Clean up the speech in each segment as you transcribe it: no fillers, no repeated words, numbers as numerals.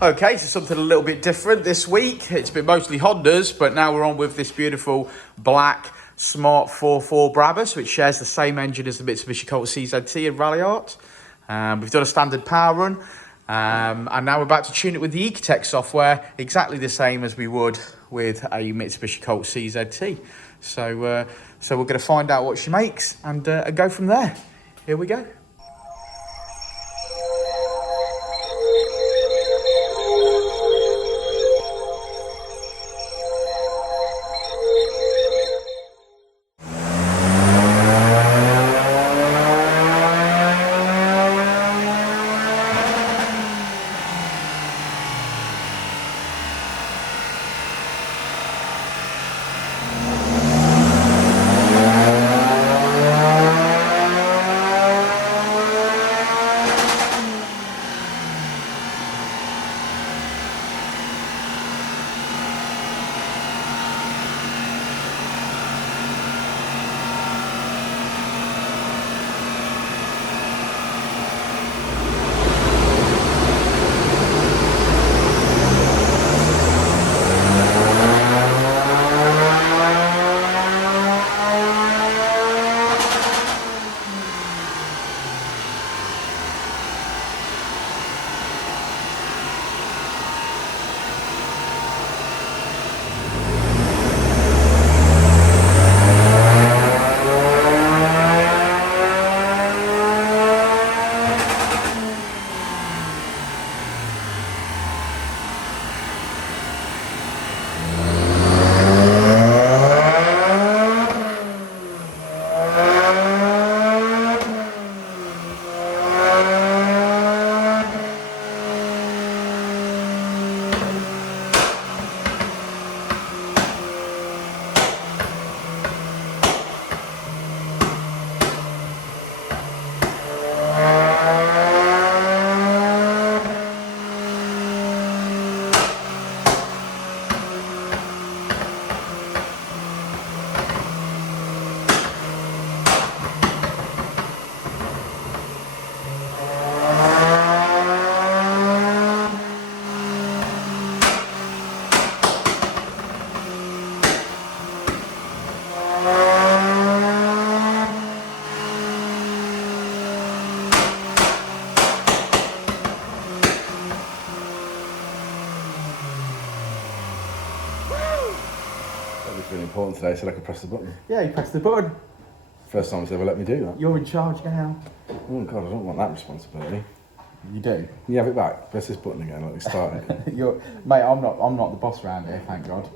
Okay, so something a little bit different this week. It's been mostly Hondas, but now we're on with this beautiful black Smart ForFour Brabus, which shares the same engine as the Mitsubishi Colt CZT and Rally Art. We've done a standard power run, and now we're about to tune it with the EcuTek software, exactly the same as we would with a Mitsubishi Colt CZT. So we're going to find out what she makes and go from there. Here we go. It's really important today, so I could press the button. Yeah, you press the button. First time it's ever let me do that. You're in charge now. Oh God, I don't want that responsibility. You do? Can you have it back? Press this button again, let me start it. Mate, I'm not the boss around here, thank God.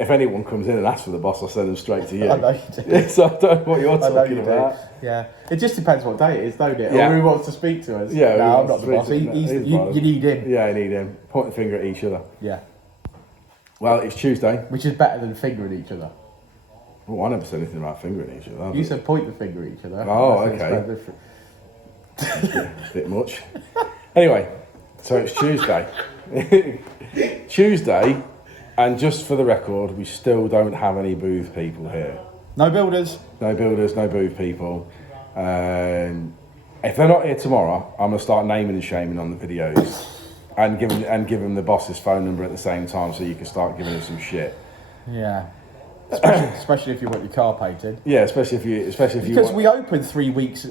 If anyone comes in and asks for the boss, I'll send them straight to you. I know you do. So I don't know what you're talking about. Yeah, it just depends what day it is, don't it? Yeah. Or who wants to speak to us. Yeah, no, I'm not the boss. You need him. Yeah, I need him. Point the finger at each other. Yeah. Well, it's Tuesday. Which is better than fingering each other. Oh, I never said anything about fingering each other. You said point the finger at each other. Oh, okay. A bit much. Anyway, so it's Tuesday. Tuesday, and just for the record, we still don't have any booth people here. No builders. No builders, no booth people. If they're not here tomorrow, I'm going to start naming and shaming on the videos. And give them the boss's phone number at the same time, so you can start giving them some shit. Yeah, especially if you want your car painted. Yeah, especially if you because we opened 3 weeks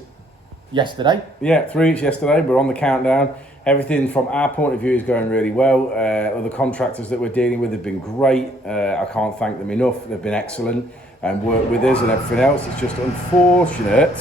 yesterday. Yeah, 3 weeks yesterday. We're on the countdown. Everything from our point of view is going really well. Other contractors that we're dealing with have been great. I can't thank them enough. They've been excellent and worked with us and everything else. It's just unfortunate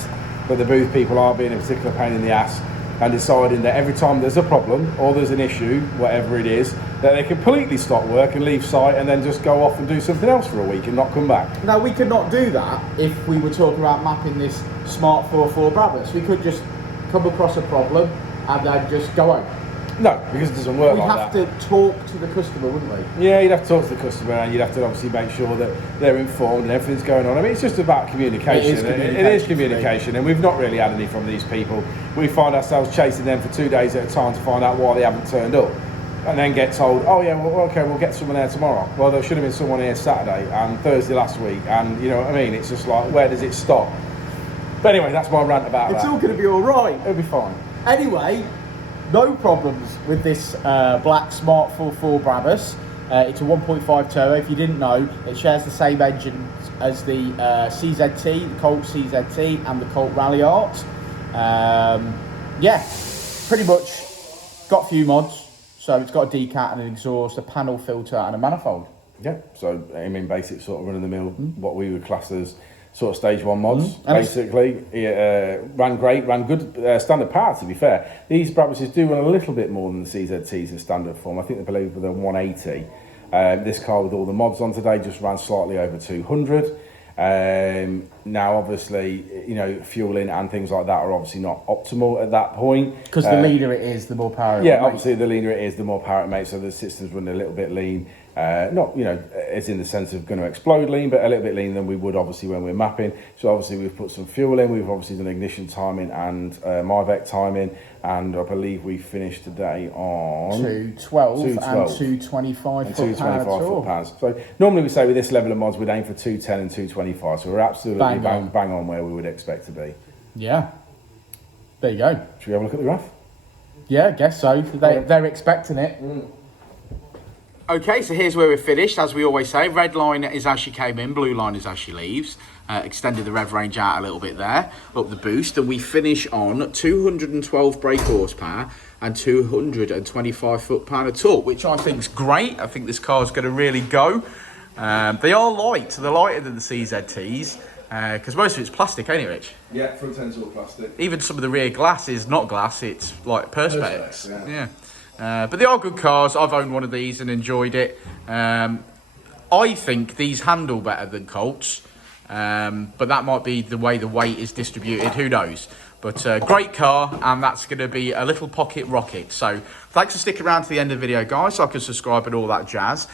that the booth people are being a particular pain in the ass, and deciding that every time there's a problem or there's an issue, whatever it is, that they completely stop work and leave site and then just go off and do something else for a week and not come back. Now, we could not do that if we were talking about mapping this Smart ForFour Brabus. We could just come across a problem and then just go home. No, because it doesn't work We'd like that. We'd have to talk to the customer, wouldn't we? Yeah, you'd have to talk to the customer and you'd have to obviously make sure that they're informed and everything's going on. I mean, it's just about communication. It is communication, and we've not really had any from these people. We find ourselves chasing them for 2 days at a time to find out why they haven't turned up. And then get told, oh yeah, well, okay, we'll get someone there tomorrow. Well, there should have been someone here Saturday and Thursday last week, and you know what I mean? It's just like, where does it stop? But anyway, that's my rant about that. It's all going to be all right. It'll be fine. Anyway, no problems with this black Smart ForFour Brabus. It's a 1.5 turbo. If you didn't know, it shares the same engine as the CZT, the Colt CZT, and the Colt Ralliart. Yeah, pretty much got a few mods. So it's got a decat and an exhaust, a panel filter, and a manifold. Yeah, so I mean, basic sort of run-of-the-mill, what we would class as sort of stage one mods. Basically, it ran great, ran good standard power, to be fair. These Brabuses do run a little bit more than the CZTs in standard form. I think they believe with a 180. This car with all the mods on today just ran slightly over 200. Now, obviously, you know, fueling and things like that are obviously not optimal at that point. Because the leaner it is, the more power it Yeah, makes. obviously, the leaner it is, the more power it makes. So the system's running a little bit lean. Not, you know, as in the sense of going to explode lean, but a little bit leaner than we would obviously when we're mapping. So obviously we've put some fuel in, we've obviously done ignition timing and MyVec timing, and I believe we finished today on 212 and 225 and foot 225 pound. foot pounds. So normally we say with this level of mods we'd aim for 210 and 225. So we're absolutely bang on where we would expect to be. Yeah. There you go. Should we have a look at the graph? Yeah, I guess so. They're expecting it. Okay, so here's where we're finished. As we always say, red line is as she came in, blue line is as she leaves. Extended the rev range out a little bit there, up the boost, and we finish on 212 brake horsepower and 225 foot-pound of torque, which I think is great. I think this car's going to really go. They are light, so they're lighter than the CZTs, because most of it's plastic, ain't it, Rich? Yeah, front end's all plastic. Even some of the rear glass is not glass, it's like perspex. Yeah. But they are good cars. I've owned one of these and enjoyed it. I think these handle better than Colts, but that might be the way the weight is distributed. Who knows? But great car, and that's going to be a little pocket rocket. So thanks for sticking around to the end of the video, guys. Like and subscribe and all that jazz.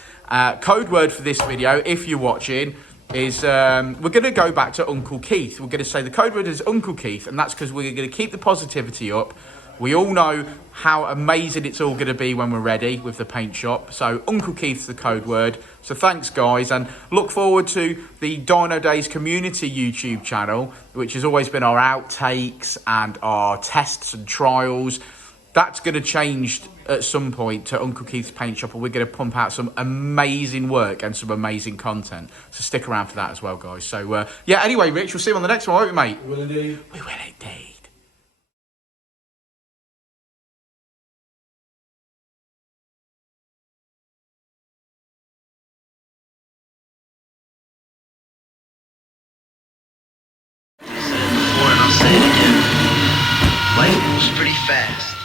Code word for this video, if you're watching, is we're going to go back to Uncle Keith. We're going to say the code word is Uncle Keith, and that's because we're going to keep the positivity up. We all know how amazing it's all going to be when we're ready with the paint shop. So Uncle Keith's the code word. So thanks, guys, and look forward to the DynoDaze community YouTube channel, which has always been our outtakes and our tests and trials. That's going to change at some point to Uncle Keith's paint shop, and we're going to pump out some amazing work and some amazing content. So stick around for that as well, guys. So, yeah, anyway, Rich, we'll see you on the next one, won't we, mate? We will indeed. We will indeed. I'll say it again. Life moves pretty fast.